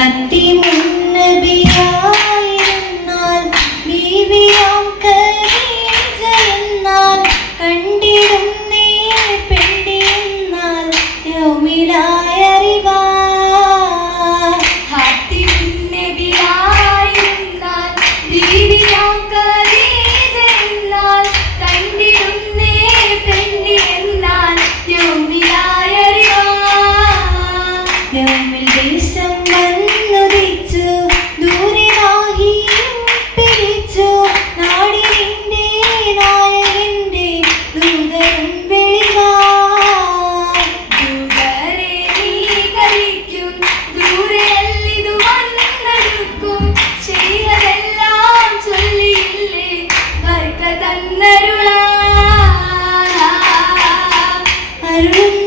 ഫാത്തിമുന്നബിയായിരുന്നാൽ അരുളുന്നത്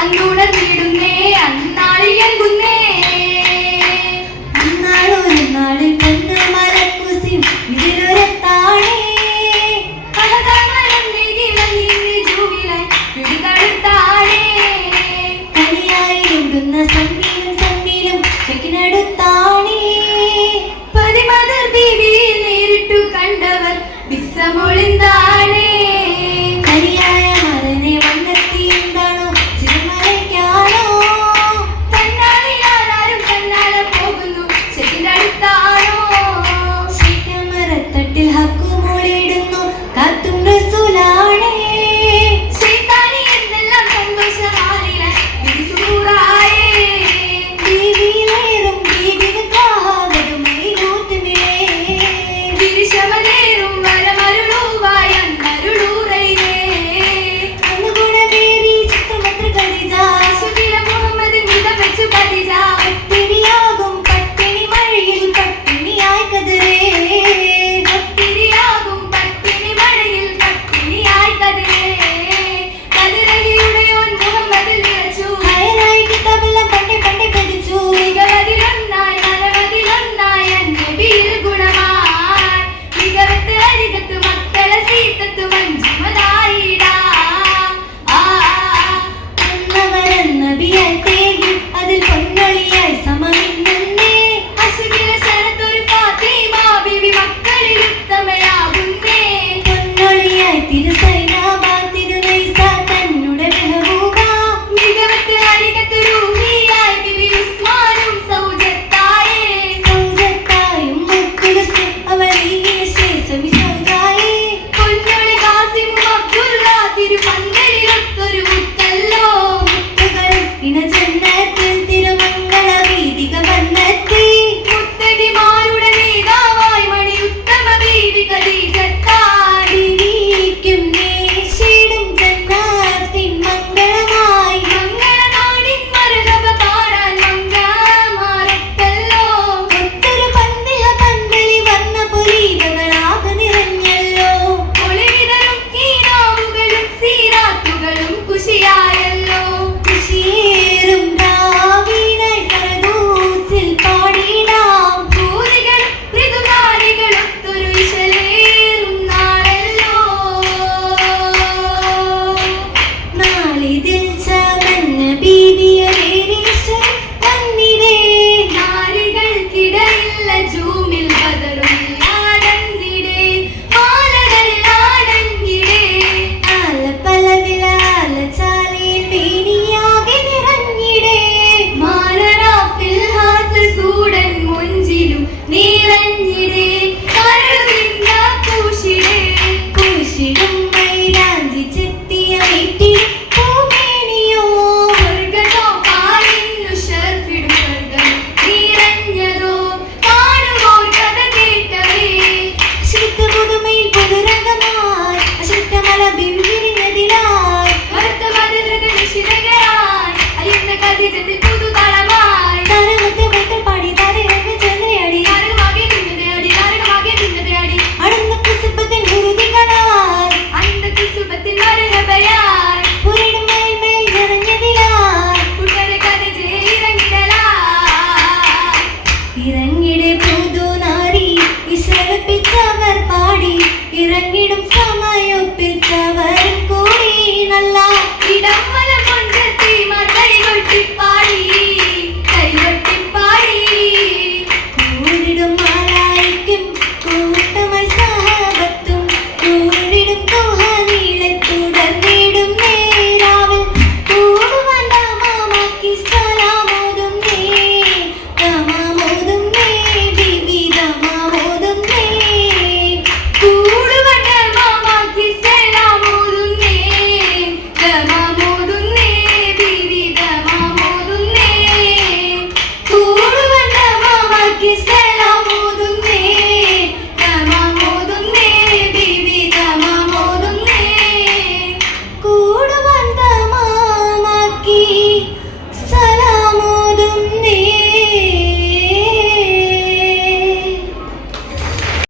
അന്നുണർന്നിടുന്നേ